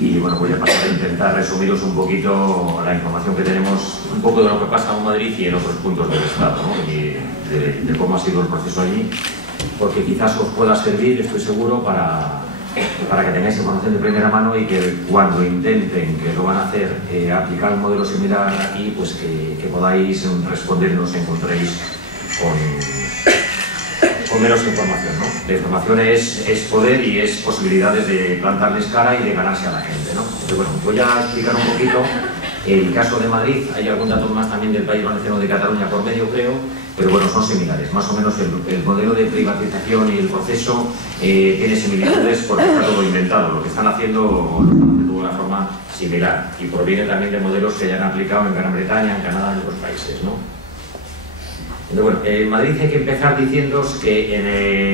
Y bueno, voy a pasar a intentar resumiros un poquito la información que tenemos, un poco de lo que pasa en Madrid y en otros puntos del Estado, ¿no? Y de cómo ha sido el proceso allí, porque quizás os pueda servir, estoy seguro, para que tengáis información de primera mano y que cuando intenten, que lo van a hacer, aplicar un modelo similar aquí, pues que podáis responder y no os encontréis con menos información, ¿no? La información es poder y es posibilidades de plantarles cara y de ganarse a la gente, ¿no? Entonces, bueno, voy a explicar un poquito el caso de Madrid. Hay algún dato más también del País Valenciano, de Cataluña por medio, creo, pero bueno, son similares. Más o menos el modelo de privatización y el proceso tiene similitudes porque está todo inventado. Lo que están haciendo de una forma similar y proviene también de modelos que ya han aplicado en Gran Bretaña, en Canadá y en otros países, ¿no? Entonces, bueno, en Madrid hay que empezar diciéndoos que en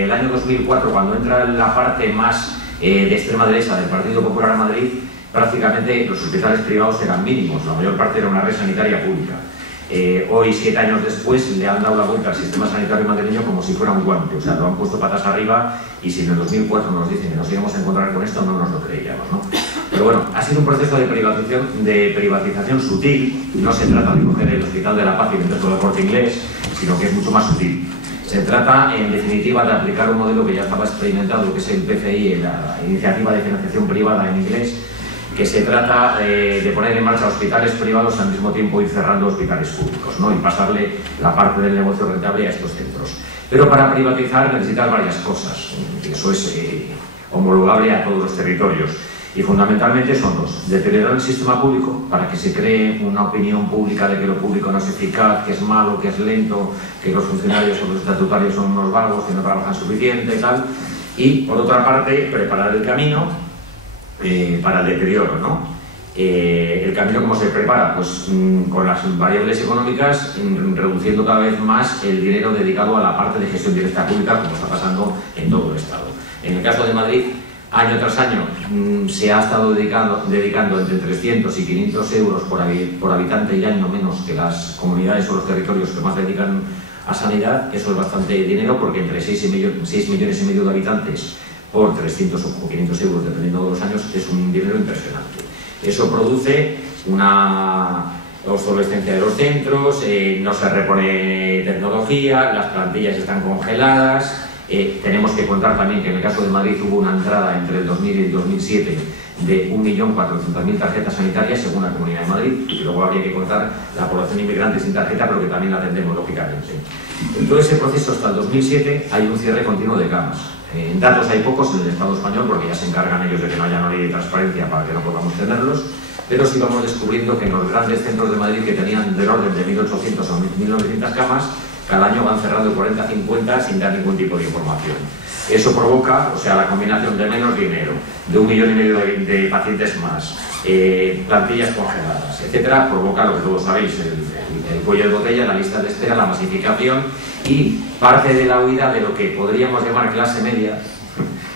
el año 2004, cuando entra la parte más de extrema derecha del Partido Popular en Madrid, prácticamente los hospitales privados eran mínimos, la mayor parte era una red sanitaria pública. Hoy, 7 años después, le han dado la vuelta al sistema sanitario madrileño como si fuera un guante, o sea, lo han puesto patas arriba y si en el 2004 nos dicen que nos íbamos a encontrar con esto, no nos lo creíamos, ¿no? Pero bueno, ha sido un proceso de privatización sutil. No se trata de coger el Hospital de la Paz y vender todo el Corte Inglés, sino que es mucho más sutil. Se trata, en definitiva, de aplicar un modelo que ya estaba experimentado, que es el PFI, la Iniciativa de Financiación Privada en inglés, que se trata de poner en marcha hospitales privados al mismo tiempo ir cerrando hospitales públicos, ¿no? Y pasarle la parte del negocio rentable a estos centros. Pero para privatizar necesitas varias cosas, eso es homologable a todos los territorios. Y fundamentalmente son dos: deteriorar el sistema público para que se cree una opinión pública de que lo público no es eficaz, que es malo, que es lento, que los funcionarios o los estatutarios son unos vagos, que no trabajan suficiente y tal. Y por otra parte, preparar el camino para el deterioro, ¿no? El camino, ¿cómo se prepara? Pues con las variables económicas, reduciendo cada vez más el dinero dedicado a la parte de gestión directa pública, como está pasando en todo el Estado. En el caso de Madrid, año tras año se ha estado dedicando entre 300 y 500 euros por habitante y año menos que las comunidades o los territorios que más dedican a sanidad. Eso es bastante dinero, porque entre 6 millones y medio de habitantes por 300 o 500 euros, dependiendo de los años, es un dinero impresionante. Eso produce una obsolescencia de los centros, no se repone tecnología, las plantillas están congeladas. Tenemos que contar también que en el caso de Madrid hubo una entrada entre el 2000 y el 2007 de 1.400.000 tarjetas sanitarias, según la Comunidad de Madrid, y luego habría que contar la población inmigrante sin tarjeta, pero que también la atendemos, lógicamente. En todo ese proceso, hasta el 2007, hay un cierre continuo de camas. En datos hay pocos en el Estado español, porque ya se encargan ellos de que no haya una ley de transparencia para que no podamos tenerlos, pero sí vamos descubriendo que en los grandes centros de Madrid, que tenían del orden de 1.800 o 1.900 camas, cada año van cerrando 40-50 sin dar ningún tipo de información. Eso provoca, o sea, la combinación de menos dinero, de 1,5 millones de pacientes más, plantillas congeladas, etcétera, provoca lo que todos sabéis, el cuello de botella, la lista de espera, la masificación y parte de la huida de lo que podríamos llamar clase media.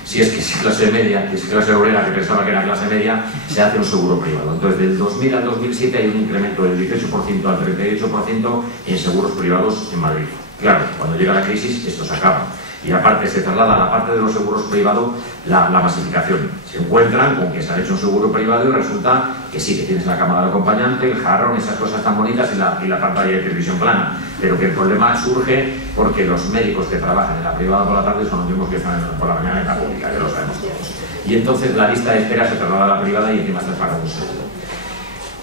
Si es que es clase media, si es clase obrera que pensaba que era clase media, se hace un seguro privado. Entonces, del 2000 al 2007 hay un incremento del 18% al 38% en seguros privados en Madrid. Claro, cuando llega la crisis, esto se acaba. Y aparte se traslada a la parte de los seguros privados la masificación. Se encuentran con que se ha hecho un seguro privado y resulta que sí, que tienes la cama del acompañante, el jarrón, esas cosas tan bonitas y la pantalla de televisión plana. Pero que el problema surge porque los médicos que trabajan en la privada por la tarde son los mismos que están por la mañana en la pública, que lo sabemos todos. Y entonces la lista de espera se traslada a la privada y encima se paga un seguro.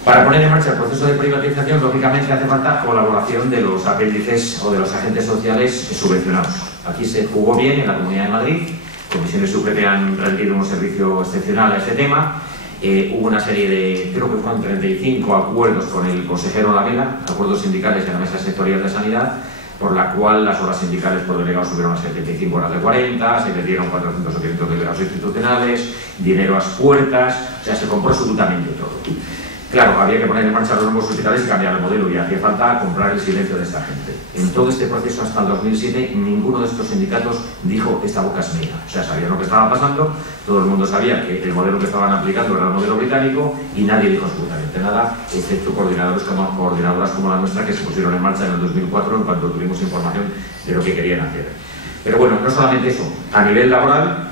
Para poner en marcha el proceso de privatización, lógicamente hace falta colaboración de los apéndices o de los agentes sociales subvencionados. Aquí se jugó bien en la Comunidad de Madrid, comisiones UGT han rendido un servicio excepcional a este tema. Hubo una serie de, creo que fueron 35 acuerdos con el consejero Lamela, acuerdos sindicales en la Mesa Sectorial de Sanidad, por la cual las horas sindicales por delegados subieron a 75 horas de 40, se les dieron 400 o 500 delegados institucionales, dinero a las puertas, o sea, se compró absolutamente todo. Claro, había que poner en marcha los nuevos hospitales y cambiar el modelo, y hacía falta comprar el silencio de esta gente. En todo este proceso hasta el 2007, ninguno de estos sindicatos dijo esta boca es mía. O sea, sabían lo que estaba pasando, todo el mundo sabía que el modelo que estaban aplicando era el modelo británico y nadie dijo absolutamente nada, excepto coordinadoras como la nuestra que se pusieron en marcha en el 2004 en cuanto tuvimos información de lo que querían hacer. Pero bueno, no solamente eso, a nivel laboral,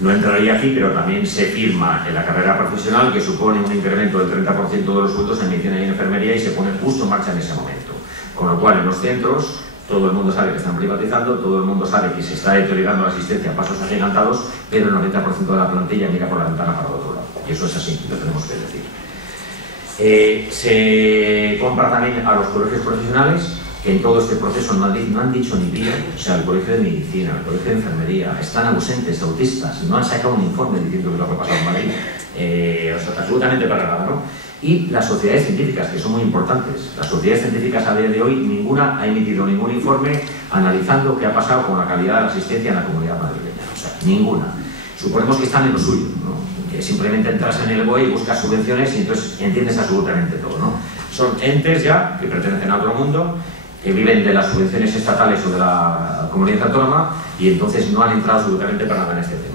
no entraría aquí, pero también se firma en la carrera profesional que supone un incremento del 30% de los sueldos en medicina y en enfermería y se pone justo en marcha en ese momento. Con lo cual, en los centros, todo el mundo sabe que están privatizando, todo el mundo sabe que se está deteriorando la asistencia a pasos agigantados, pero el 90% de la plantilla mira por la ventana para el otro lado. Y eso es así, lo tenemos que decir. Se compra también a los colegios profesionales, que en todo este proceso no han dicho ni pío. O sea, el colegio de medicina, el colegio de enfermería, están ausentes, autistas, no han sacado un informe diciendo que lo que ha pasado en Madrid. O sea, absolutamente para nada, ¿no? Y las sociedades científicas, que son muy importantes. Las sociedades científicas a día de hoy, ninguna ha emitido ningún informe analizando qué ha pasado con la calidad de la asistencia en la comunidad madrileña. O sea, ninguna. Suponemos que están en lo suyo, ¿no? Que simplemente entras en el BOE y buscas subvenciones y entonces entiendes absolutamente todo, ¿no? Son entes ya que pertenecen a otro mundo, que viven de las subvenciones estatales o de la comunidad autónoma y entonces no han entrado absolutamente para nada en este tema.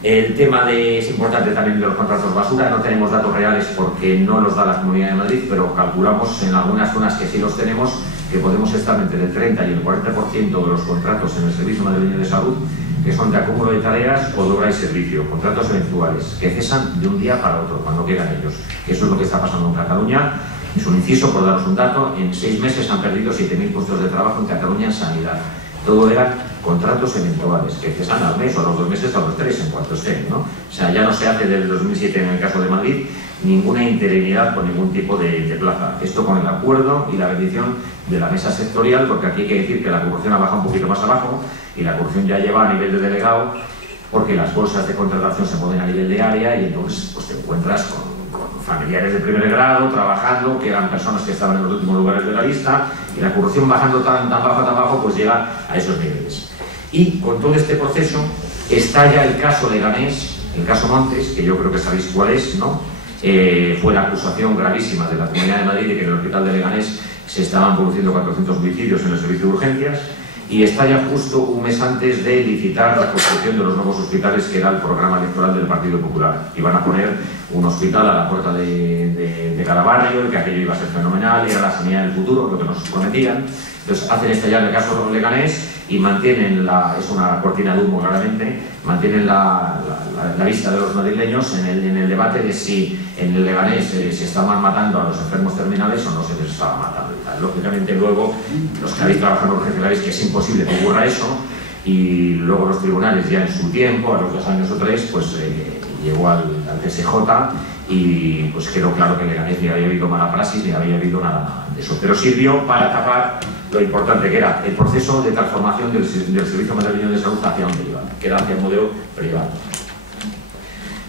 El tema es importante también de los contratos basura, no tenemos datos reales porque no los da la Comunidad de Madrid, pero calculamos en algunas zonas que sí los tenemos, que podemos estar entre el 30 y el 40% de los contratos en el Servicio Madrileño de Salud que son de acúmulo de tareas o de obra y servicio, contratos eventuales, que cesan de un día para otro, cuando quieran ellos. Eso es lo que está pasando en Cataluña. Es un inciso, por daros un dato, en 6 meses han perdido 7.000 puestos de trabajo en Cataluña en sanidad. Todo eran contratos eventuales, que cesan al mes o a los 2 meses o a los 3, en cuanto estén, ¿no? O sea, ya no se hace desde el 2007 en el caso de Madrid ninguna interinidad con ningún tipo de plaza. Esto con el acuerdo y la bendición de la mesa sectorial, porque aquí hay que decir que la corrupción ha bajado un poquito más abajo y la corrupción ya lleva a nivel de delegado, porque las bolsas de contratación se ponen a nivel de área y entonces pues, te encuentras con familiares de primer grado trabajando, que eran personas que estaban en los últimos lugares de la lista, y la corrupción bajando tan bajo, pues llega a esos niveles. Y con todo este proceso estalla el caso Leganés, el caso Montes, que yo creo que sabéis cuál es, ¿no? Fue la acusación gravísima de la Comunidad de Madrid de que en el hospital de Leganés se estaban produciendo 400 homicidios en el servicio de urgencias, y estalla justo un mes antes de licitar la construcción de los nuevos hospitales, que era el programa electoral del Partido Popular. Iban a poner un hospital a la puerta de cada barrio, y que aquello iba a ser fenomenal, y era la sanidad del futuro, lo que nos prometían. Entonces hacen estallar el caso Leganés y mantienen es una cortina de humo claramente, mantienen la vista de los madrileños en el debate de si en el Leganés se estaban matando a los enfermos terminales o no se les estaba matando. Lógicamente luego, los que habéis trabajado en urgencia sabéis que es imposible que ocurra eso, y luego los tribunales ya en su tiempo, a los 2 años o 3, pues llegó al TSJ y pues quedó claro que en Leganés ni había habido mala praxis ni había habido nada de eso, pero sirvió para tapar lo importante que era el proceso de transformación del Servicio Madrileño de Salud hacia donde iba, que era hacia el modelo privado.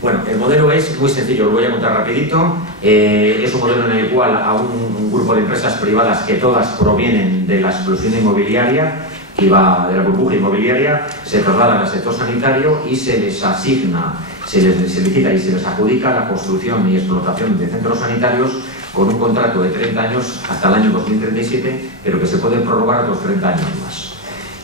Bueno, el modelo es muy sencillo, lo voy a contar rapidito. Es un modelo en el cual a un grupo de empresas privadas que todas provienen de la explosión inmobiliaria, que iba de la burbuja inmobiliaria, se trasladan al sector sanitario y se les asigna, se licita y se les adjudica la construcción y explotación de centros sanitarios con un contrato de 30 años hasta el año 2037, pero que se puede prorrogar otros 30 años más.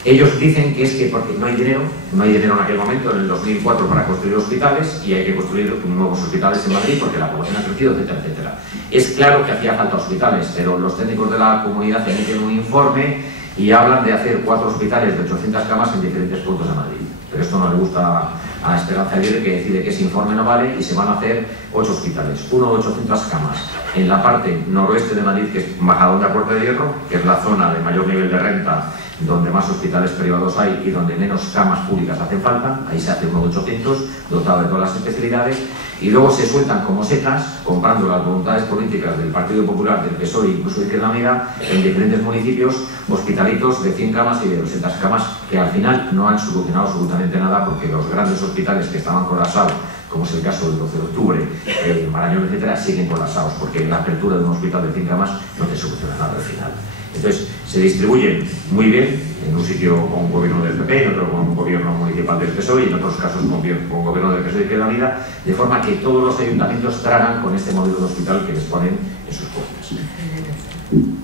Ellos dicen que es que porque no hay dinero en aquel momento, en el 2004, para construir hospitales, y hay que construir nuevos hospitales en Madrid porque la población ha crecido, etcétera, etcétera. Es claro que hacía falta hospitales, pero los técnicos de la comunidad emiten un informe y hablan de hacer 4 hospitales de 800 camas en diferentes puntos de Madrid. Pero esto no le gusta a Esperanza Aguirre, que decide que ese informe no vale y se van a hacer 8 hospitales, uno de 800 camas en la parte noroeste de Madrid, que es Majadahonda, Puerta de Hierro, que es la zona de mayor nivel de renta, donde más hospitales privados hay y donde menos camas públicas hacen falta. Ahí se hace uno de 800, dotado de todas las especialidades, y luego se sueltan como setas, comprando las voluntades políticas del Partido Popular, del PSOE e incluso de Izquierda Unida, en diferentes municipios, hospitalitos de 100 camas y de 200 camas, que al final no han solucionado absolutamente nada, porque los grandes hospitales que estaban colapsados, como es el caso del 12 de octubre, Marañón, etcétera, siguen colapsados, porque la apertura de un hospital de 100 camas no te soluciona nada al final. Entonces, se distribuyen muy bien, en un sitio con un gobierno del PP, en otro con un gobierno municipal del PSOE y en otros casos con un gobierno del PSOE y Izquierda Unida, de forma que todos los ayuntamientos tragan con este modelo de hospital que les ponen en sus cuentas.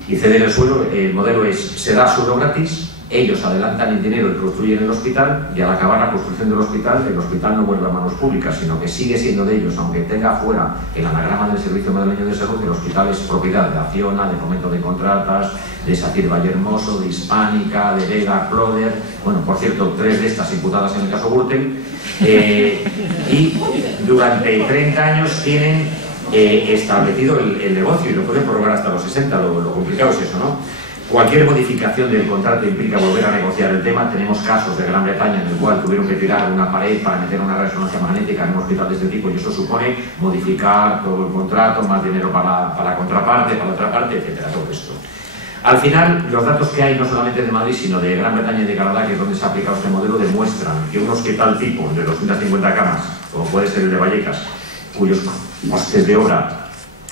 Y ceder el suelo, el modelo es, se da suelo gratis, ellos adelantan el dinero y construyen el hospital, y al acabar la construcción del hospital no vuelve a manos públicas, sino que sigue siendo de ellos, aunque tenga fuera el anagrama del Servicio Madrileño de Salud. El hospital es propiedad de Acciona, de Fomento de Contratas, de Sacyr Vallehermoso, de Hispánica, de Vega, Ploder, bueno, por cierto, 3 de estas imputadas en el caso Gürtel, y durante 30 años tienen establecido el negocio, y lo pueden prorrogar hasta los 60, lo complicado es eso, ¿no? Cualquier modificación del contrato implica volver a negociar el tema. Tenemos casos de Gran Bretaña en el cual tuvieron que tirar una pared para meter una resonancia magnética en un hospital de este tipo, y eso supone modificar todo el contrato, más dinero para la contraparte, para la otra parte, etcétera, todo esto. Al final, los datos que hay, no solamente de Madrid, sino de Gran Bretaña y de Canadá, que es donde se ha aplicado este modelo, demuestran que un hospital tipo de 250 camas, como puede ser el de Vallecas, cuyos costes de obra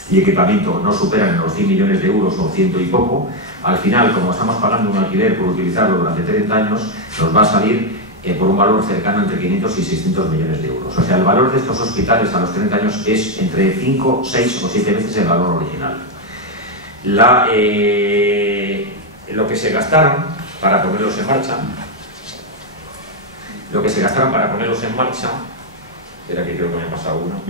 y equipamiento no superan los 100 millones de euros o 100 y poco, al final, como estamos pagando un alquiler por utilizarlo durante 30 años, nos va a salir por un valor cercano entre 500 y 600 millones de euros. O sea, el valor de estos hospitales a los 30 años es entre 5, 6 o 7 veces el valor original. Lo que se gastaron para ponerlos en marcha, espera que creo que me ha pasado uno.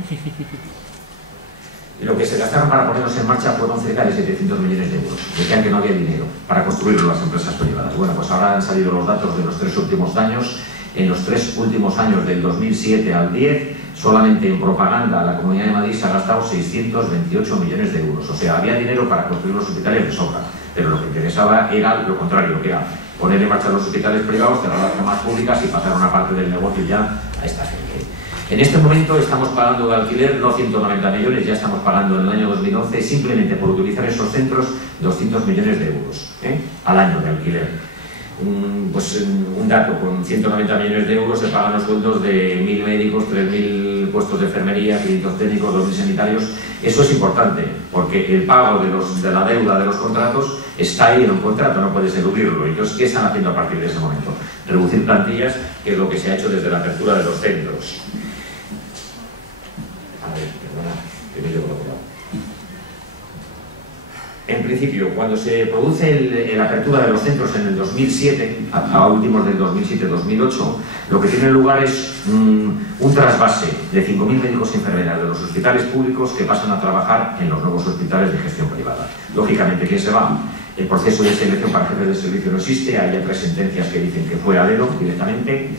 Lo que se gastaron para ponerlos en marcha fueron cerca de 700 millones de euros. Decían que no había dinero para construirlo las empresas privadas. Bueno, pues ahora han salido los datos de los 3 últimos años. En los 3 últimos años, del 2007 al 10, solamente en propaganda la Comunidad de Madrid se ha gastado 628 millones de euros. O sea, había dinero para construir los hospitales de sobra, pero lo que interesaba era lo contrario, que era poner en marcha los hospitales privados, cerrar las camas públicas y pasar una parte del negocio ya a esta gente. En este momento estamos pagando de alquiler no 190 millones, ya estamos pagando en el año 2011, simplemente por utilizar esos centros, 200 millones de euros al año de alquiler. Pues un dato, con 190 millones de euros se pagan los sueldos de 1.000 médicos, 3.000 puestos de enfermería, 500 técnicos, 2.000 sanitarios. Eso es importante, porque el pago de la deuda de los contratos está ahí en un contrato, no puedes eludirlo. Entonces, ¿qué están haciendo a partir de ese momento? Reducir plantillas, que es lo que se ha hecho desde la apertura de los centros. En principio, cuando se produce la apertura de los centros en el 2007, a últimos del 2007-2008, lo que tiene lugar es un trasvase de 5.000 médicos y enfermeras de los hospitales públicos que pasan a trabajar en los nuevos hospitales de gestión privada. Lógicamente, ¿quién se va? El proceso de selección para jefes de servicio no existe, hay ya 3 sentencias que dicen que fue a dedo directamente.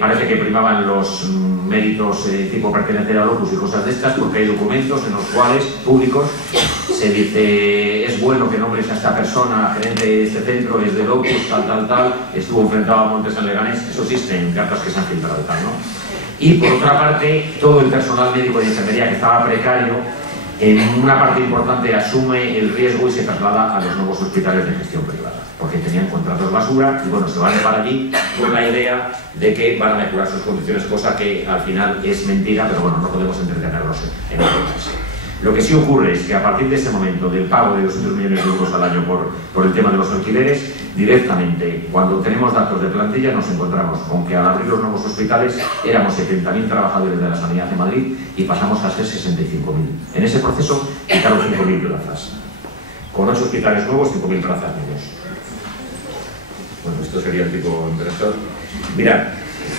Parece que primaban los méritos tipo pertenecer al opus y cosas de estas, porque hay documentos en los cuales, públicos, se dice, es bueno que nombres a esta persona, gerente de este centro, es del opus, tal, estuvo enfrentado a Montes en Leganés. Eso existe en cartas que se han filtrado, ¿no? Y por otra parte, todo el personal médico de enfermería que estaba precario, en una parte importante asume el riesgo y se traslada a los nuevos hospitales de gestión privada, porque tenían contratos basura y bueno, se van a llevar allí con la idea de que van a mejorar sus condiciones, cosa que al final es mentira, pero bueno, no podemos entretenernos en otro caso. Lo que sí ocurre es que a partir de ese momento del pago de 200 millones de euros al año por el tema de los alquileres, directamente, cuando tenemos datos de plantilla, nos encontramos con que al abrir los nuevos hospitales éramos 70.000 trabajadores de la sanidad de Madrid y pasamos a ser 65.000. En ese proceso quitaron 5.000 plazas. Con 8 hospitales nuevos, 5.000 plazas menos. Bueno, esto sería el tipo interesado. Mirad,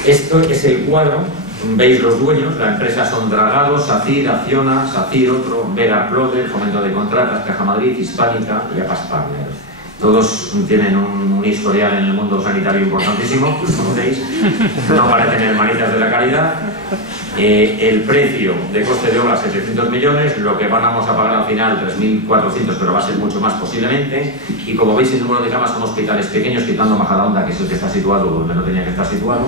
esto es el cuadro. Veis los dueños, la empresa son Dragados, Sacyr, Acciona, Sacyr, otro, Vega, Ploder, Fomento de Contratas, Caja Madrid, Hispánica y Apas Partner. Todos tienen un historial en el mundo sanitario importantísimo, los conocéis, no parecen hermanitas de la caridad. El precio de coste de obra 700 millones, lo que vamos a pagar al final 3.400, pero va a ser mucho más posiblemente. Y como veis, el número de camas son hospitales pequeños, quitando Majadahonda, que es el que está situado donde no tenía que estar situado.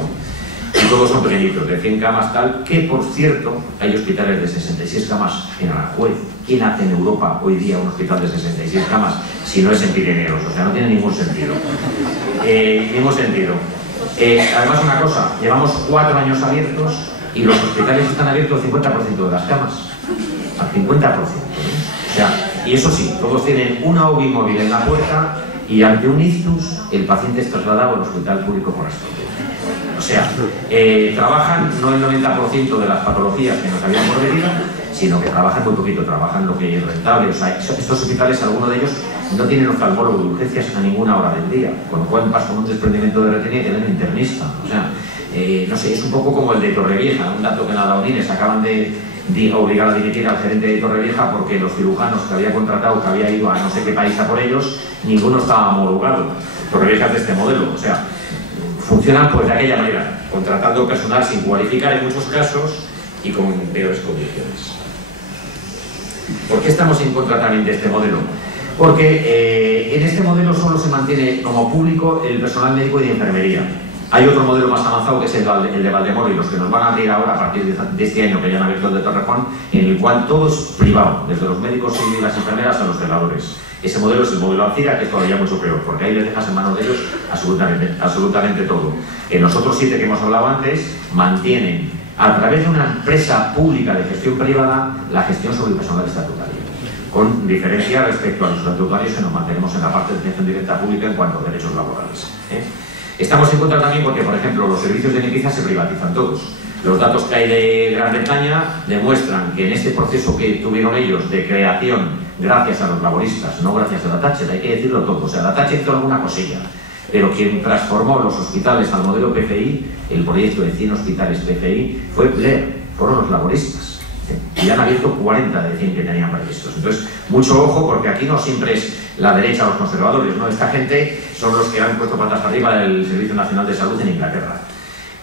Y todos son pequeñitos, de 100 camas tal, que por cierto, hay hospitales de 66 camas en Aranjuez. ¿Quién hace en Europa hoy día un hospital de 66 camas si no es en Pirineos? O sea, no tiene ningún sentido. Además, una cosa, llevamos 4 años abiertos y los hospitales están abiertos al 50% de las camas. Al 50%. O sea, y eso sí, todos tienen una UBI móvil en la puerta y ante un ictus el paciente es trasladado al hospital público correspondiente. O sea, trabajan no el 90% de las patologías que nos habían por medida, sino que trabajan muy poquito, trabajan lo que es rentable. O sea, estos hospitales, algunos de ellos, no tienen oftalmólogo de urgencias a ninguna hora del día, con lo cual vas con un desprendimiento de retina y tienen un internista. O sea, no sé, es un poco como el de Torrevieja, un dato que en Adaonines acaban de obligar a dimitir al gerente de Torrevieja porque los cirujanos que había contratado, que había ido a no sé qué país a por ellos, ninguno estaba homologado. Torrevieja es de este modelo, o sea, funcionan pues de aquella manera, contratando personal sin cualificar en muchos casos y con peores condiciones. ¿Por qué estamos en contra también de este modelo? Porque en este modelo solo se mantiene como público el personal médico y de enfermería. Hay otro modelo más avanzado que es el de Valdemoro y los que nos van a abrir ahora a partir de este año que ya han abierto el de Torrejón, en el cual todo es privado, desde los médicos y las enfermeras a los celadores. Ese modelo es el modelo Alcira, que es todavía mucho peor, porque ahí les dejas en manos de ellos absolutamente todo. En los otros 7 que hemos hablado antes, mantienen a través de una empresa pública de gestión privada la gestión sobre el personal estatutario, con diferencia respecto a los estatutarios que nos mantenemos en la parte de atención directa pública en cuanto a derechos laborales. Estamos en contra también porque, por ejemplo, los servicios de limpieza se privatizan todos. Los datos que hay de Gran Bretaña demuestran que en este proceso que tuvieron ellos de creación, gracias a los laboristas, no gracias a la Thatcher, hay que decirlo todo. O sea, la Thatcher hizo alguna cosilla, pero quien transformó los hospitales al modelo PFI, el proyecto de 100 hospitales PFI, fue Blair, fueron los laboristas. Y ya han abierto 40 de 100 que tenían previstos. Entonces, mucho ojo, porque aquí no siempre es la derecha o los conservadores, ¿no? Esta gente son los que han puesto patas arriba del Servicio Nacional de Salud en Inglaterra.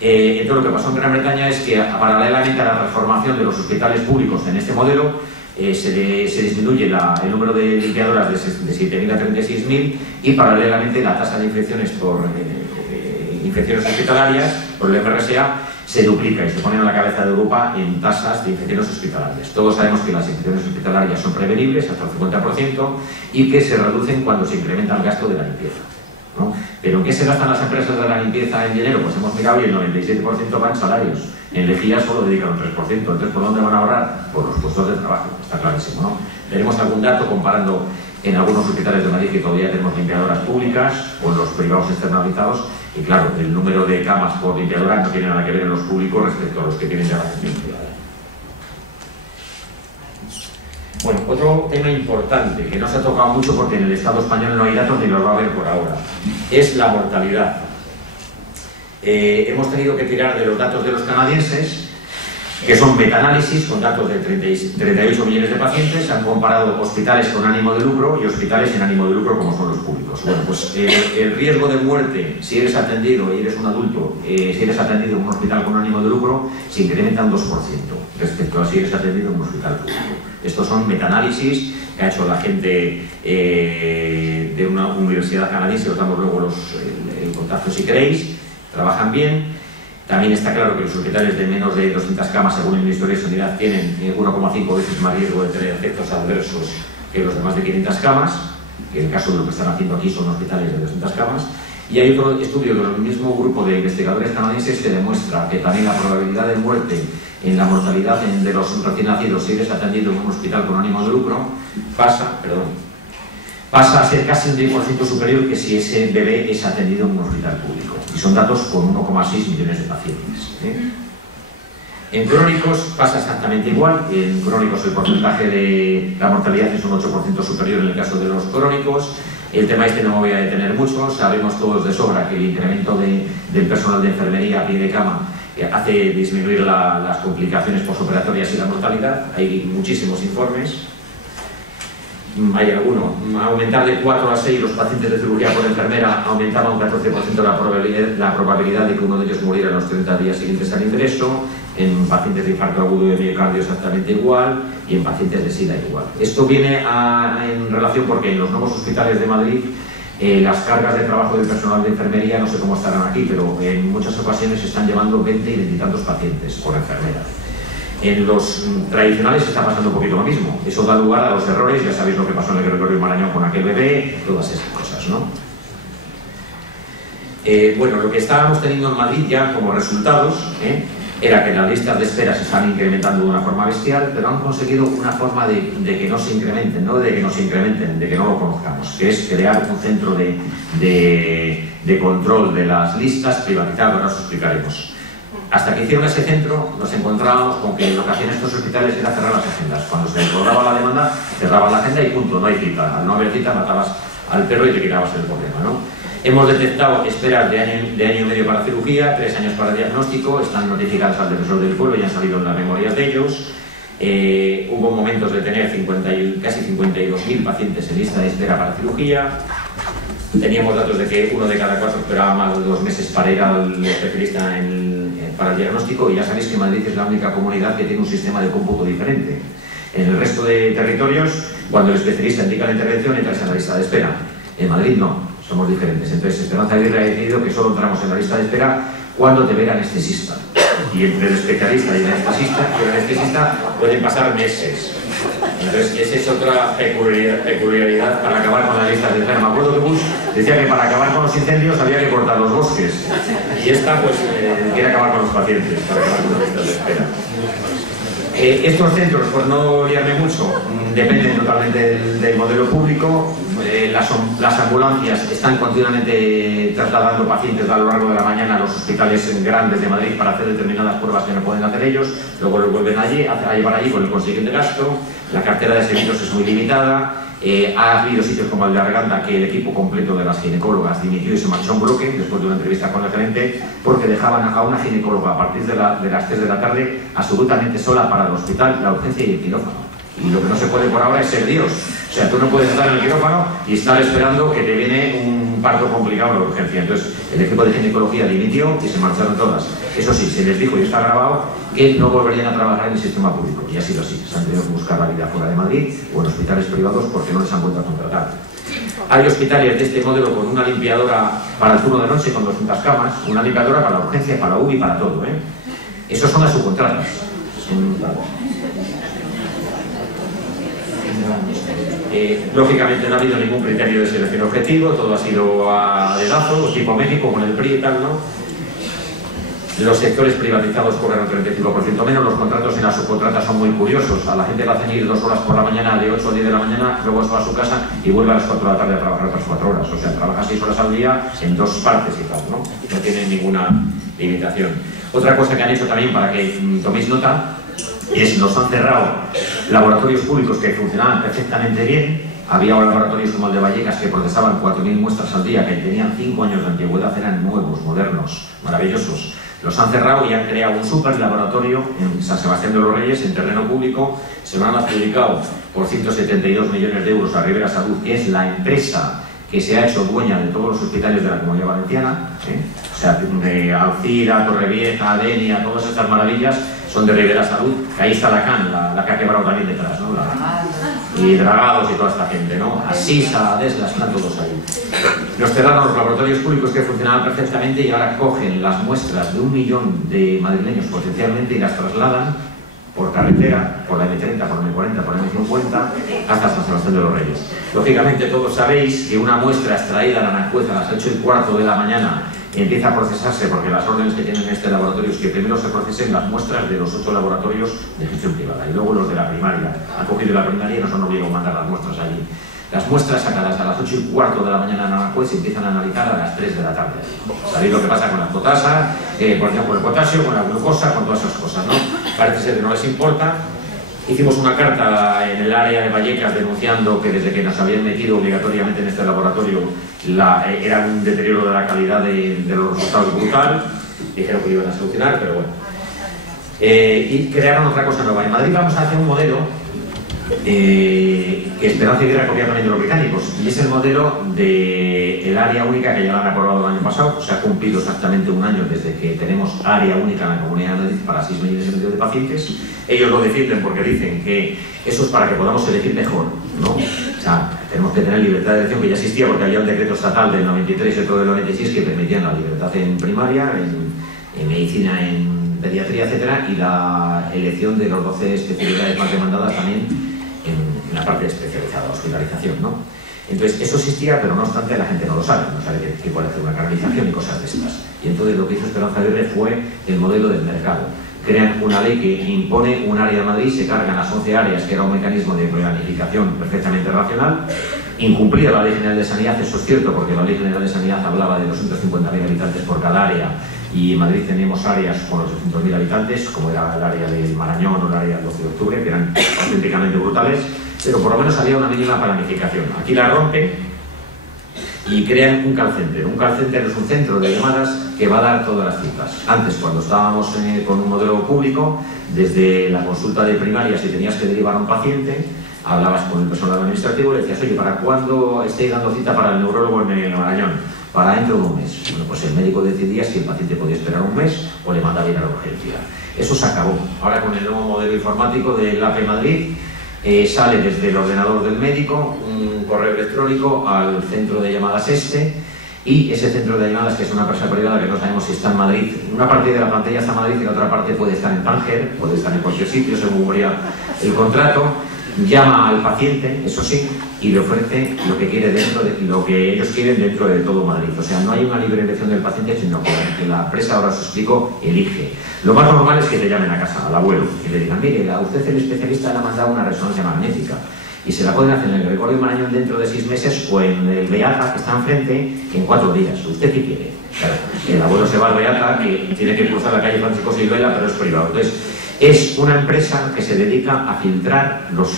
Entonces, lo que pasó en Gran Bretaña es que, paralelamente a la transformación de los hospitales públicos en este modelo, se disminuye el número de limpiadoras de 7.000 a 36.000 y, paralelamente, la tasa de infecciones por infecciones hospitalarias, por el MRSA, se duplica y se pone a la cabeza de Europa en tasas de infecciones hospitalarias. Todos sabemos que las infecciones hospitalarias son prevenibles hasta el 50% y que se reducen cuando se incrementa el gasto de la limpieza, ¿no? ¿Pero en qué se gastan las empresas de la limpieza en dinero? Pues hemos mirado y el 97% van en salarios. En lejía solo dedican un 3%. Entonces, ¿por dónde van a ahorrar? Por los puestos de trabajo, está clarísimo, ¿no? Tenemos algún dato comparando en algunos hospitales de Madrid que todavía tenemos limpiadoras públicas con los privados externalizados. Y claro, el número de camas por limpiadora no tiene nada que ver en los públicos respecto a los que tienen ya la gestión privada. Bueno, otro tema importante que no se ha tocado mucho porque en el Estado español no hay datos ni los va a haber por ahora, es la mortalidad. Hemos tenido que tirar de los datos de los canadienses, que son metaanálisis con datos de 38 millones de pacientes. Han comparado hospitales con ánimo de lucro y hospitales sin ánimo de lucro como son los públicos. Bueno, pues el riesgo de muerte, si eres atendido y eres un adulto, si eres atendido en un hospital con ánimo de lucro, se incrementa un 2% respecto a si eres atendido en un hospital público. Estos son metaanálisis que ha hecho la gente de una universidad canadiense. Os damos luego el contacto si queréis. Trabajan bien. También está claro que los hospitales de menos de 200 camas, según el Ministerio de Sanidad, tienen 1,5 veces más riesgo de tener efectos adversos que los de más de 500 camas, que en el caso de lo que están haciendo aquí son hospitales de 200 camas. Y hay otro estudio del mismo grupo de investigadores canadienses que demuestra que también la probabilidad de muerte en la mortalidad de los recién nacidos, si eres atendido en un hospital con ánimo de lucro, pasa a ser casi un 10% superior que si ese bebé es atendido en un hospital público. Y son datos con 1,6 millones de pacientes. En crónicos pasa exactamente igual. En crónicos el porcentaje de la mortalidad es un 8% superior en el caso de los crónicos. El tema este no me voy a detener mucho. Sabemos todos de sobra que el incremento del personal de enfermería a pie de cama hace disminuir las complicaciones postoperatorias y la mortalidad. Hay muchísimos informes. Hay alguno. Aumentar de 4 a 6 los pacientes de cirugía por enfermera aumentaba un 14% la probabilidad de que uno de ellos muriera en los 30 días siguientes al ingreso. En pacientes de infarto agudo de miocardio exactamente igual y en pacientes de SIDA igual. Esto viene en relación porque en los nuevos hospitales de Madrid las cargas de trabajo del personal de enfermería, no sé cómo estarán aquí, pero en muchas ocasiones se están llevando 20 y 20 y tantos pacientes por enfermera. En los tradicionales está pasando un poquito lo mismo. Eso da lugar a los errores, ya sabéis lo que pasó en el Gregorio Marañón con aquel bebé, todas esas cosas, ¿no? Bueno, lo que estábamos teniendo en Madrid ya como resultados, era que las listas de espera se están incrementando de una forma bestial, pero han conseguido una forma de que no se incrementen, no de que no se incrementen, de que no lo conozcamos, que es crear un centro de control de las listas privatizado, ahora os explicaremos. Hasta que hicieron ese centro, nos encontrábamos con que lo que hacían estos hospitales era cerrar las agendas. Cuando se desbordaba la demanda, cerraban la agenda y punto, no hay cita. Al no haber cita, matabas al perro y te quitabas el problema, ¿no? Hemos detectado esperas de año y medio para cirugía, 3 años para diagnóstico, están notificados al defensor del pueblo y han salido en las memorias de ellos. Hubo momentos de tener casi 52.000 pacientes en lista de espera para cirugía. Teníamos datos de que 1 de cada 4 esperaba más de 2 meses para ir al especialista para el diagnóstico, y ya sabéis que Madrid es la única comunidad que tiene un sistema de cómputo diferente. En el resto de territorios, cuando el especialista indica la intervención, entras en la lista de espera. En Madrid no, somos diferentes. Entonces Esperanza Aguirre ha decidido que solo entramos en la lista de espera cuando te ve el anestesista. Y entre el especialista y el anestesista pueden pasar meses. Entonces, esa es otra peculiaridad para acabar con las listas de espera. Me acuerdo que Bush decía que para acabar con los incendios había que cortar los bosques. Y esta, pues, quiere acabar con los pacientes, para acabar con las listas de espera. Estos centros, por no liarme mucho, dependen totalmente del modelo público. Las ambulancias están continuamente trasladando pacientes a lo largo de la mañana a los hospitales grandes de Madrid para hacer determinadas pruebas que no pueden hacer ellos, luego los vuelven a llevar allí con el consiguiente gasto. La cartera de servicios es muy limitada. Ha habido sitios como el de Arganda que el equipo completo de las ginecólogas dimitió y se marchó a un bloque después de una entrevista con el gerente, porque dejaban a una ginecóloga a partir de las 3 de la tarde absolutamente sola para el hospital, la urgencia y el quirófano. Y lo que no se puede por ahora es ser Dios. O sea, tú no puedes estar en el quirófano y estar esperando que te viene un parto complicado en la urgencia. Entonces, el equipo de ginecología dimitió y se marcharon todas. Eso sí, se les dijo, y está grabado, que no volverían a trabajar en el sistema público. Y ha sido así. Se han tenido que buscar la vida fuera de Madrid o en hospitales privados porque no les han vuelto a contratar. Hay hospitales de este modelo con una limpiadora para el turno de noche con 200 camas, una limpiadora para la urgencia, para la UBI, para todo, ¿eh? Esos son las subcontratas. Lógicamente no ha habido ningún criterio de selección objetivo, todo ha sido a dedazo, tipo México con el PRI y tal, ¿no? Los sectores privatizados cobran un 35% menos, los contratos en las subcontratas son muy curiosos, a la gente le hacen ir 2 horas por la mañana, de 8 a 10 de la mañana, luego se va a su casa y vuelve a las 4 de la tarde a trabajar otras 4 horas, o sea, trabaja 6 horas al día en 2 partes y tal, ¿no? No tienen ninguna limitación. Otra cosa que han hecho también para que toméis nota es nos han cerrado laboratorios públicos que funcionaban perfectamente bien. Había laboratorios como el de Vallecas que procesaban 4.000 muestras al día, que tenían 5 años de antigüedad, eran nuevos, modernos, maravillosos. Los han cerrado y han creado un super laboratorio en San Sebastián de los Reyes, en terreno público. Se lo han adjudicado por 172 millones de euros a Ribera Salud, que es la empresa que se ha hecho dueña de todos los hospitales de la Comunidad Valenciana, o sea, de Alcira, Torrevieja, Denia, todas estas maravillas son de Ribera Salud, que ahí está la CAN, la que ha quebrado también detrás, ¿no? Y Dragados y toda esta gente, ¿no? Asisa, Desla, están todos ahí. Nos cerraron los laboratorios públicos que funcionaban perfectamente y ahora cogen las muestras de 1 millón de madrileños potencialmente y las trasladan por carretera, por la M30, por la M40, por la M50, hasta San Sebastián de los Reyes. Lógicamente todos sabéis que una muestra extraída en Aranjuez a las 8:15 de la mañana empieza a procesarse, porque las órdenes que tienen en este laboratorio es que primero se procesen las muestras de los 8 laboratorios de gestión privada y luego los de la primaria. Han cogido la primaria y nos han obligado a mandar las muestras allí. Las muestras sacadas a las 8:15 de la mañana en Aranjuez se empiezan a analizar a las 3 de la tarde. Sabéis lo que pasa con la potasa, por ejemplo, el potasio, con la glucosa, con todas esas cosas, ¿no? Parece ser que no les importa. Hicimos una carta en el área de Vallecas denunciando que desde que nos habían metido obligatoriamente en este laboratorio era un deterioro de la calidad de los resultados brutal. Dijeron que lo iban a solucionar, pero bueno. Y crearon otra cosa nueva. En Madrid vamos a hacer un modelo que Esperanza Aguirre ha copiado también de los británicos, y es el modelo del área única que ya lo han aprobado el año pasado. Se ha cumplido exactamente 1 año desde que tenemos área única en la Comunidad de Madrid para 6,5 millones de pacientes. Ellos lo defienden porque dicen que eso es para que podamos elegir mejor, ¿no? O sea, tenemos que tener libertad de elección, que ya existía porque había un decreto estatal del 93 y otro del 96 que permitían la libertad en primaria, en medicina, en pediatría, etcétera, y la elección de las 12 especialidades más demandadas también en la parte especializada, hospitalización, ¿no? Entonces, eso existía, pero no obstante la gente no lo sabe, no sabe que puede hacer una canalización y cosas de estas. Y entonces lo que hizo Esperanza Aguirre fue el modelo del mercado. crean una ley que impone un área de Madrid, se cargan las 11 áreas, que era un mecanismo de planificación perfectamente racional. Incumplía la Ley General de Sanidad, eso es cierto, porque la Ley General de Sanidad hablaba de 250.000 habitantes por cada área, y en Madrid tenemos áreas con 800.000 habitantes, como era el área del Marañón o el área del 12 de octubre, que eran auténticamente brutales, pero por lo menos había una mínima planificación. Aquí la rompen y crean un call center. Un call center es un centro de llamadas que va a dar todas las citas. Antes, cuando estábamos con un modelo público, desde la consulta de primaria, si tenías que derivar a un paciente, hablabas con el personal administrativo y le decías, oye, ¿para cuándo estáis dando cita para el neurólogo en el Marañón? Para dentro de un mes. Bueno, pues el médico decidía si el paciente podía esperar un mes o le mandaba ir a la urgencia. Eso se acabó. Ahora, con el nuevo modelo informático del AP Madrid, sale desde el ordenador del médico un correo electrónico al centro de llamadas y ese centro de llamadas, que es una empresa privada que no sabemos si está en Madrid, una parte de la pantalla está en Madrid y la otra parte puede estar en Tánger, puede estar en cualquier sitio según varía el contrato, llama al paciente, eso sí, y le ofrece lo que quiere dentro de lo que ellos quieren dentro de todo Madrid. O sea, no hay una libre elección del paciente, sino que la empresa, ahora os explico, elige. Lo más normal es que te llamen a casa, al abuelo, y le digan, mire, a usted el especialista le ha mandado una resonancia magnética y se la pueden hacer en el Gregorio Marañón dentro de 6 meses o en el Beata, que está enfrente, en 4 días. ¿Usted qué quiere? Claro, el abuelo se va al Beata, que tiene que cruzar la calle Francisco Silvela, pero es privado. Entonces, es una empresa que se dedica a filtrar los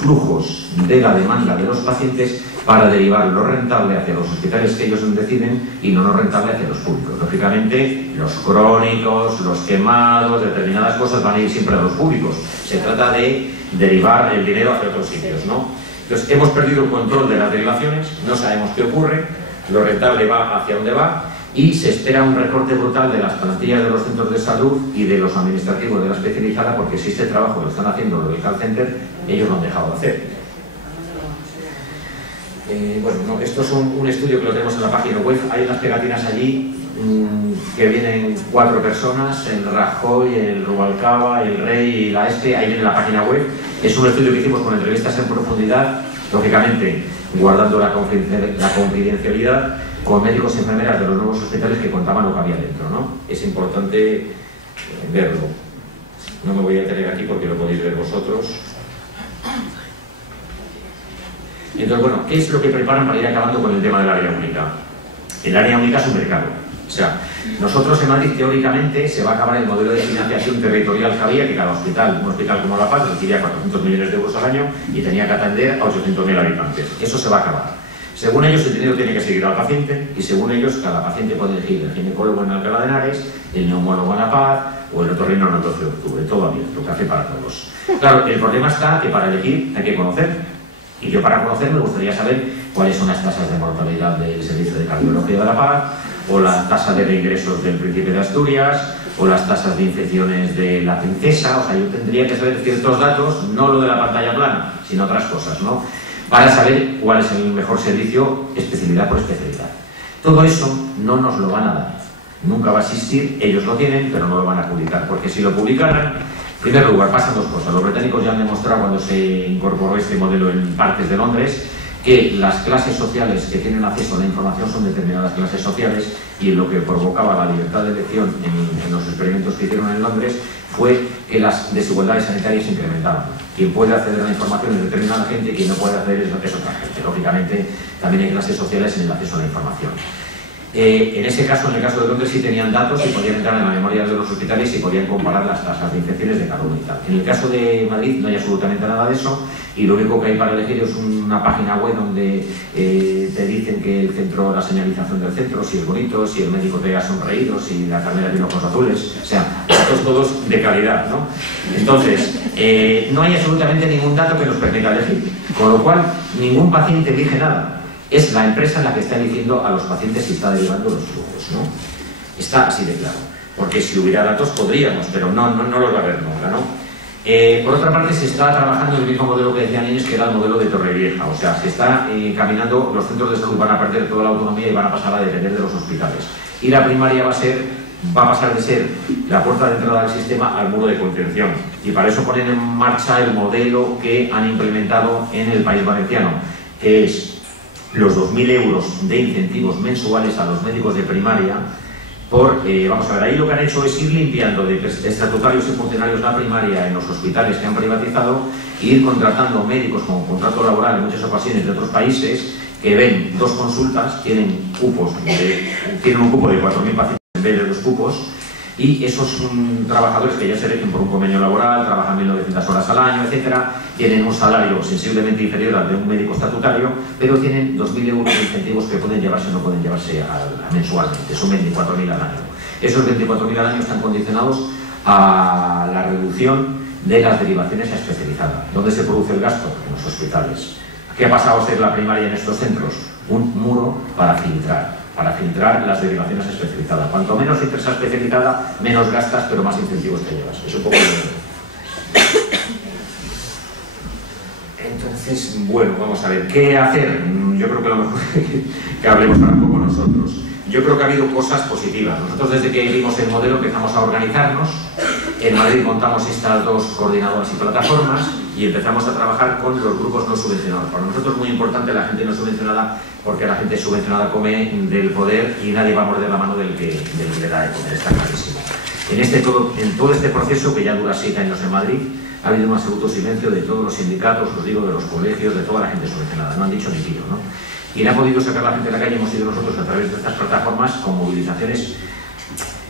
flujos de la demanda de los pacientes para derivar lo rentable hacia los hospitales que ellos deciden y lo no rentable hacia los públicos. Lógicamente, los crónicos, los quemados, determinadas cosas van a ir siempre a los públicos. Se trata de derivar el dinero hacia otros sitios, ¿no? Entonces, hemos perdido el control de las derivaciones, no sabemos qué ocurre, lo rentable va hacia dónde va, y se espera un recorte brutal de las plantillas de los centros de salud y de los administrativos de la especializada, porque si este trabajo lo están haciendo los del call center, ellos lo han dejado de hacer. Bueno, no, esto es un estudio que lo tenemos en la página web. Hay unas pegatinas allí que vienen 4 personas, el Rajoy, el Rubalcaba, el Rey y la ahí viene la página web. Es un estudio que hicimos con entrevistas en profundidad, lógicamente guardando la confidencialidad, con médicos y enfermeras de los nuevos hospitales que contaban lo que había dentro, ¿no? Es importante verlo. No me voy a tener aquí porque lo podéis ver vosotros. Entonces, bueno, ¿qué es lo que preparan para ir acabando con el tema del área única? El área única es un mercado. O sea, nosotros en Madrid, teóricamente, se va a acabar el modelo de financiación territorial que había, que cada hospital, un hospital como La Paz, recibía 400 millones de euros al año y tenía que atender a 800.000 habitantes. Eso se va a acabar. Según ellos, el dinero tiene que seguir al paciente y según ellos, cada paciente puede elegir el ginecólogo en Alcalá de Henares, el neumólogo en La Paz o el otorrino en el 12 de octubre. Todo abierto, café para todos. Claro, el problema está que para elegir hay que conocer. Y yo, para conocer, me gustaría saber cuáles son las tasas de mortalidad del Servicio de Cardiología de La Paz, o la tasa de reingresos del Príncipe de Asturias, o las tasas de infecciones de la Princesa. O sea, yo tendría que saber ciertos datos, no lo de la pantalla plana, sino otras cosas, ¿no? Para saber cuál es el mejor servicio, especialidad por especialidad. Todo eso no nos lo van a dar. Nunca va a existir, ellos lo tienen, pero no lo van a publicar, porque si lo publicaran, en primer lugar, pasan 2 cosas. Los británicos ya han demostrado, cuando se incorporó este modelo en partes de Londres, que las clases sociales que tienen acceso a la información son determinadas clases sociales, y lo que provocaba la libertad de elección en los experimentos que hicieron en Londres fue que las desigualdades sanitarias se incrementaban. Quien puede acceder a la información es determinada gente y quien no puede acceder es otra gente. Lógicamente, también hay clases sociales en el acceso a la información. En ese caso, en el caso de Londres, sí tenían datos y podían entrar en la memoria de los hospitales y podían comparar las tasas de infecciones de cada uno y tal. En el caso de Madrid no hay absolutamente nada de eso, y lo único que hay para elegir es una página web donde te dicen que el centro, la señalización del centro, si es bonito, si el médico te ha sonreído, si la enfermera tiene ojos azules, o sea, datos todos de calidad, ¿no? Entonces, no hay absolutamente ningún dato que nos permita elegir, con lo cual ningún paciente elige nada. Es la empresa la que está eligiendo a los pacientes y está derivando los flujos, ¿no? Está así de claro. Porque si hubiera datos podríamos, pero no los va a haber nunca, ¿no? Por otra parte, se está trabajando el mismo modelo que decían ellos, que era el modelo de Torrevieja. O sea, se está caminando, los centros de salud van a perder toda la autonomía y van a pasar a depender de los hospitales. Y la primaria va a pasar de ser la puerta de entrada del sistema al muro de contención. Y para eso ponen en marcha el modelo que han implementado en el País Valenciano, que es los 2.000 euros de incentivos mensuales a los médicos de primaria vamos a ver, ahí lo que han hecho es ir limpiando de estatutarios y funcionarios la primaria en los hospitales que han privatizado e ir contratando médicos con contrato laboral en muchas ocasiones de otros países que ven 2 consultas, tienen un cupo de 4.000 pacientes en vez de 2 cupos, y esos trabajadores que ya se eligen por un convenio laboral, trabajan 1.900 horas al año, etcétera, tienen un salario sensiblemente inferior al de un médico estatutario, pero tienen 2.000 euros de incentivos que pueden llevarse o no pueden llevarse mensualmente, son 24.000 al año. Esos 24.000 al año están condicionados a la reducción de las derivaciones a especializada. ¿Dónde se produce el gasto? En los hospitales. ¿Qué ha pasado a ser la primaria en estos centros? Un muro para filtrar las derivaciones especializadas. Cuanto menos entres a especializada, menos gastas, pero más incentivos te llevas. Es un poco Entonces, bueno, vamos a ver, ¿qué hacer? Yo creo que lo mejor que hablemos ahora un poco nosotros. Yo creo que ha habido cosas positivas. Nosotros desde que vimos el modelo empezamos a organizarnos. En Madrid montamos estas 2 coordinadoras y plataformas y empezamos a trabajar con los grupos no subvencionados. Para nosotros es muy importante la gente no subvencionada, porque la gente subvencionada come del poder y nadie va a morder la mano del que le da de comer, está clarísimo. En todo este proceso, que ya dura 7 años en Madrid, ha habido un absoluto silencio de todos los sindicatos, os digo, de los colegios, de toda la gente subvencionada. No han dicho ni tío, ¿no? Y no ha podido sacar la gente de la calle, hemos ido nosotros a través de estas plataformas con movilizaciones,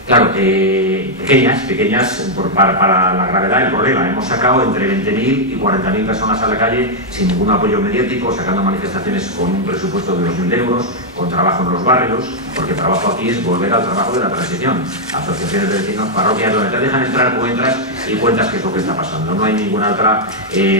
claro, pequeñas para la gravedad del problema. Hemos sacado entre 20.000 y 40.000 personas a la calle sin ningún apoyo mediático, sacando manifestaciones con un presupuesto de 2.000 euros, con trabajo en los barrios, porque trabajo aquí es volver al trabajo de la transición. Asociaciones de vecinos, parroquias, donde te dejan entrar, tú entras y cuentas qué es lo que está pasando. No hay ninguna otra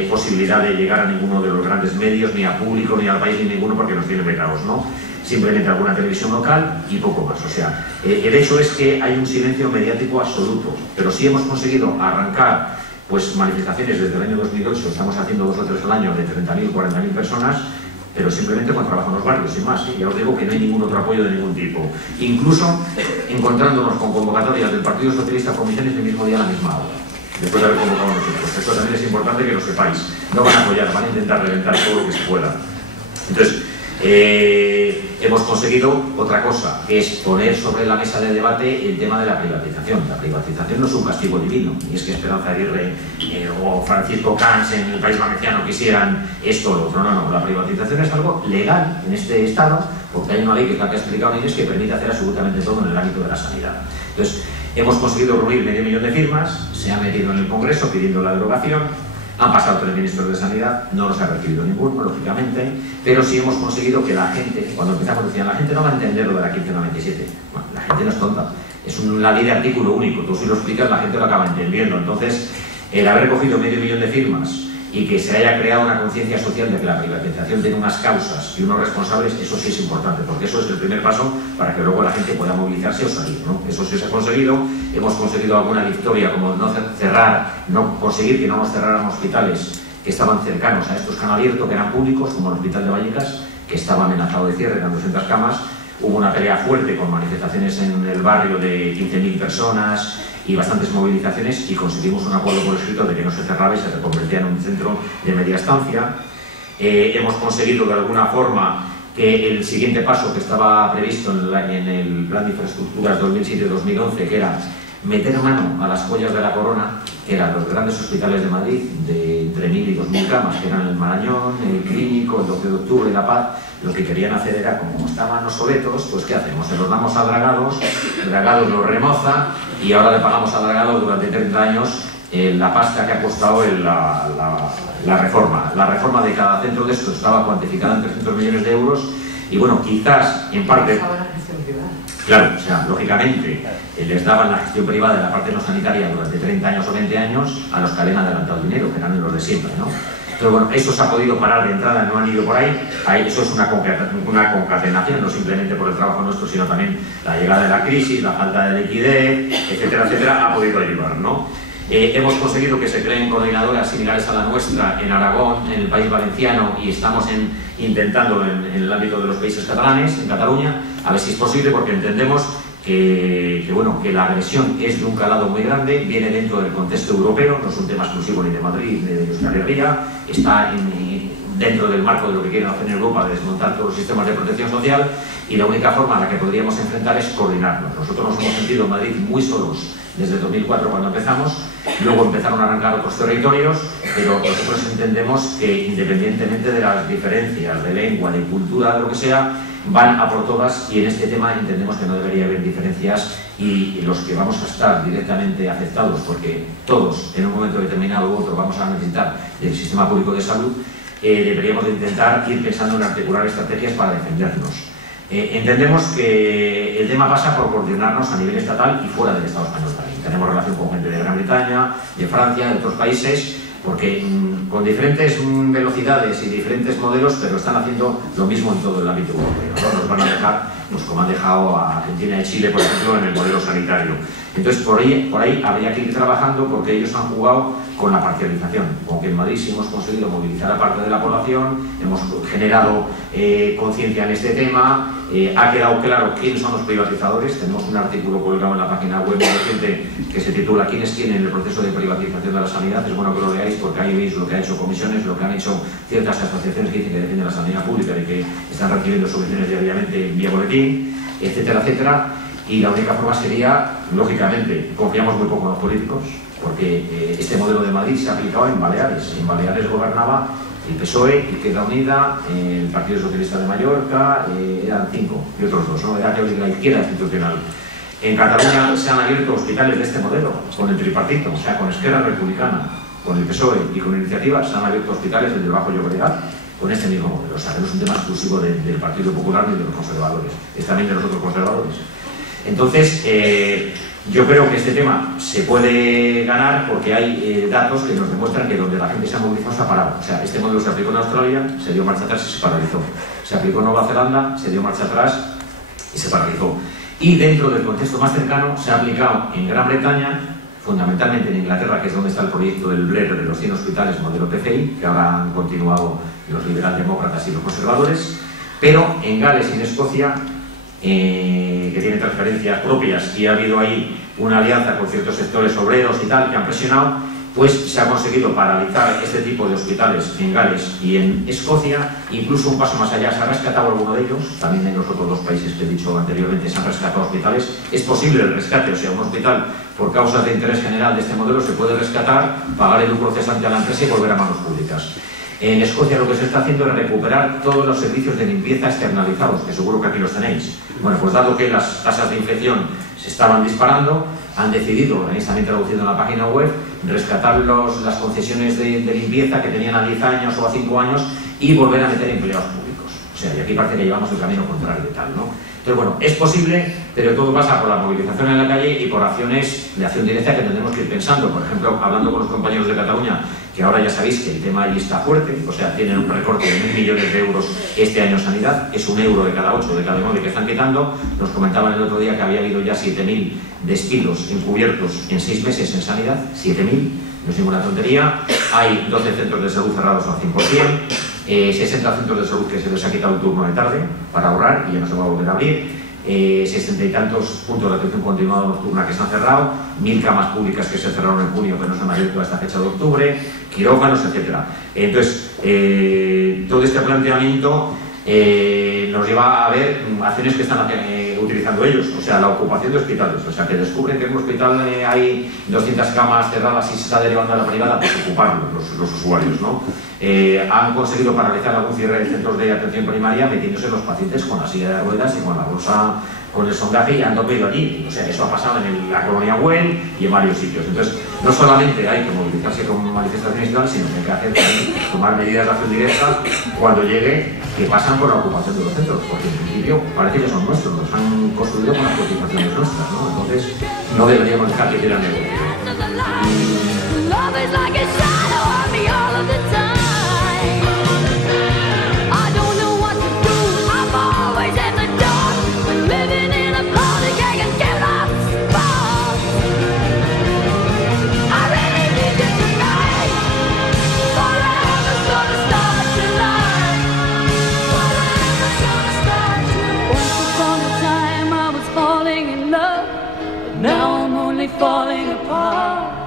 posibilidad de llegar a ninguno de los grandes medios, ni a público, ni al país, ni ninguno, porque nos tienen vedados, ¿no? Simplemente alguna televisión local y poco más. O sea, el hecho es que hay un silencio mediático absoluto, pero sí hemos conseguido arrancar pues manifestaciones desde el año 2008, estamos haciendo 2 o 3 al año de 30.000, 40.000 personas, pero simplemente con trabajo en los barrios, sin más. Ya os digo que no hay ningún otro apoyo de ningún tipo. Incluso encontrándonos con convocatorias del Partido Socialista a comisiones el mismo día a la misma hora, después de haber convocado nosotros. Esto también es importante que lo sepáis. No van a apoyar, van a intentar reventar todo lo que se pueda. Entonces, hemos conseguido otra cosa, que es poner sobre la mesa de debate el tema de la privatización. La privatización no es un castigo divino, y es que Esperanza Aguirre o Francisco Camps en el País Valenciano quisieran esto o lo otro. No, la privatización es algo legal en este Estado, porque hay una ley que es la que ha explicado Inés, que permite hacer absolutamente todo en el ámbito de la sanidad. Entonces, hemos conseguido reunir 500.000 de firmas, se ha metido en el Congreso pidiendo la derogación. Han pasado 3 ministros de Sanidad, no los ha recibido ninguno, lógicamente, pero sí hemos conseguido que la gente, cuando empezamos decían, la gente no va a entender lo de la 1597. Bueno, la gente no es tonta, es una ley de artículo único, tú si lo explicas la gente lo acaba entendiendo. Entonces, el haber cogido 500.000 de firmas y que se haya creado una conciencia social de que la privatización tiene unas causas y unos responsables, eso sí es importante, porque eso es el primer paso para que luego la gente pueda movilizarse o salir, ¿no? Eso sí se ha conseguido. Hemos conseguido alguna victoria, como no conseguir que no nos cerraran hospitales que estaban cercanos a estos que han abierto, que eran públicos, como el Hospital de Vallecas, que estaba amenazado de cierre, eran 200 camas. Hubo una pelea fuerte con manifestaciones en el barrio de 15.000 personas y bastantes movilizaciones, y conseguimos un acuerdo por escrito de que no se cerraba y se reconvertía en un centro de media estancia. Hemos conseguido de alguna forma que el siguiente paso que estaba previsto en el Plan de Infraestructuras 2007-2011, que era meter mano a las joyas de la corona, que eran los grandes hospitales de Madrid, de entre 1.000 y 2.000 camas, que eran el Marañón, el Clínico, el 12 de octubre, La Paz. Lo que querían hacer era, como estaban obsoletos, pues ¿qué hacemos? Se los damos a Dragados, Dragados los remoza, y ahora le pagamos a Dragados durante 30 años la pasta que ha costado la reforma. La reforma de cada centro de estos estaba cuantificada en 300 millones de euros, y bueno, quizás en parte... Claro, o sea, lógicamente les daban la gestión privada de la parte no sanitaria durante 30 años o 20 años a los que habían adelantado dinero, que eran los de siempre, ¿no? Pero bueno, eso se ha podido parar de entrada, no han ido por ahí. Eso es una concatenación, no simplemente por el trabajo nuestro, sino también la llegada de la crisis, la falta de liquidez, etcétera, etcétera, ha podido ayudar, ¿no? Hemos conseguido que se creen coordinadoras similares a la nuestra en Aragón, en el País Valenciano, y estamos intentando en el ámbito de los países catalanes, en Cataluña, a ver si es posible, porque entendemos que la agresión es de un calado muy grande, viene dentro del contexto europeo, no es un tema exclusivo ni de Madrid ni de Euskal Herria, está dentro del marco de lo que quieren hacer en Europa, de desmontar todos los sistemas de protección social, y la única forma en la que podríamos enfrentar es coordinarnos. Nosotros nos hemos sentido en Madrid muy solos desde 2004 cuando empezamos, luego empezaron a arrancar otros territorios, pero nosotros entendemos que independientemente de las diferencias de lengua, de cultura, de lo que sea, van a por todas, y en este tema entendemos que no debería haber diferencias, y los que vamos a estar directamente afectados, porque todos en un momento determinado u otro vamos a necesitar del sistema público de salud, deberíamos de intentar ir pensando en articular estrategias para defendernos. Entendemos que el tema pasa por coordinarnos a nivel estatal y fuera del Estado español también. Tenemos relación con gente de Gran Bretaña, de Francia, de otros países, porque con diferentes velocidades y diferentes modelos, pero están haciendo lo mismo en todo el ámbito europeo, ¿no? Nos van a dejar, pues como han dejado a Argentina y Chile, por ejemplo, en el modelo sanitario. Entonces, por ahí habría que ir trabajando, porque ellos han jugado con la parcialización. Como que en Madrid sí hemos conseguido movilizar a parte de la población, hemos generado conciencia en este tema, ha quedado claro quiénes son los privatizadores. Tenemos un artículo publicado en la página web reciente que se titula ¿Quién es quién en el proceso de privatización de la sanidad? Es bueno que lo leáis, porque ahí veis lo que ha hecho comisiones, lo que han hecho ciertas asociaciones que dicen que defienden la sanidad pública y que están recibiendo subvenciones diariamente vía boletín, etcétera, etcétera. Y la única forma sería, lógicamente, confiamos muy poco en los políticos, porque este modelo de Madrid se ha aplicado en Baleares. En Baleares gobernaba el PSOE, Izquierda Unida, el Partido Socialista de Mallorca, eran 5 y otros 2, ¿no? Era la izquierda institucional. En Cataluña se han abierto hospitales de este modelo, con el tripartito, o sea, con Esquerra Republicana, con el PSOE y con Iniciativa, se han abierto hospitales desde el Bajo Llobregat con este mismo modelo. O sea, que no es un tema exclusivo del Partido Popular ni de los conservadores, es también de los otros conservadores. Entonces, yo creo que este tema se puede ganar porque hay datos que nos demuestran que donde la gente se ha movilizado se ha parado. O sea, este modelo se aplicó en Australia, se dio marcha atrás y se paralizó. Se aplicó en Nueva Zelanda, se dio marcha atrás y se paralizó. Y dentro del contexto más cercano se ha aplicado en Gran Bretaña, fundamentalmente en Inglaterra, que es donde está el proyecto del Blair de los 100 hospitales modelo PCI, que ahora han continuado los liberaldemócratas y los conservadores, pero en Gales y en Escocia, que tienen transferencias propias, y ha habido ahí una alianza con ciertos sectores obreros y tal que han presionado, pues se ha conseguido paralizar este tipo de hospitales en Gales y en Escocia. Incluso un paso más allá, se ha rescatado alguno de ellos, también en los otros 2 países que he dicho anteriormente se han rescatado hospitales. Es posible el rescate, o sea, un hospital por causas de interés general de este modelo se puede rescatar, pagar el lucro cesante a la empresa y volver a manos públicas. En Escocia lo que se está haciendo es recuperar todos los servicios de limpieza externalizados, que seguro que aquí los tenéis. Bueno, pues dado que las tasas de infección se estaban disparando, han decidido, tenéis también traducido en la página web, rescatar las concesiones de limpieza que tenían a 10 años o a 5 años y volver a meter empleados públicos. O sea, y aquí parece que llevamos el camino contrario y tal, ¿no? Entonces, bueno, es posible, pero todo pasa por la movilización en la calle y por acciones de acción directa que tendremos que ir pensando. Por ejemplo, hablando con los compañeros de Cataluña, que ahora ya sabéis que el tema allí está fuerte, o sea, tienen un recorte de 1.000 millones de euros este año en sanidad, es 1 euro de cada 8 de cada 9 que están quitando. Nos comentaban el otro día que había habido ya 7.000 despidos encubiertos en 6 meses en sanidad, 7.000, no es ninguna tontería. Hay 12 centros de salud cerrados al 100%, 60 centros de salud que se les ha quitado el turno de tarde para ahorrar y ya no se va a volver a abrir, 60 y tantos puntos de atención continuada nocturna que se han cerrado, 1.000 camas públicas que se cerraron en junio que no se han abierto a esta fecha de octubre, quirófanos, etc. Entonces, todo este planteamiento nos lleva a ver acciones que están utilizando ellos, o sea, la ocupación de hospitales, o sea, que descubren que en un hospital hay 200 camas cerradas y se está derivando a la privada, pues ocuparlo los usuarios, ¿no? Han conseguido paralizar algún cierre de centros de atención primaria metiéndose los pacientes con la silla de ruedas y con la bolsa, con el sondaje, y han dormido allí. O sea, eso ha pasado en la colonia Güell y en varios sitios. Entonces, no solamente hay que movilizarse con manifestaciones y tal, sino que hay que hacer también, tomar medidas de acción directa cuando llegue, que pasan por la ocupación de los centros, porque en principio parece que son nuestros, los han construido con las cotizaciones nuestras, ¿no? Entonces, no deberíamos dejar que quieran negocio. Now I'm only falling apart.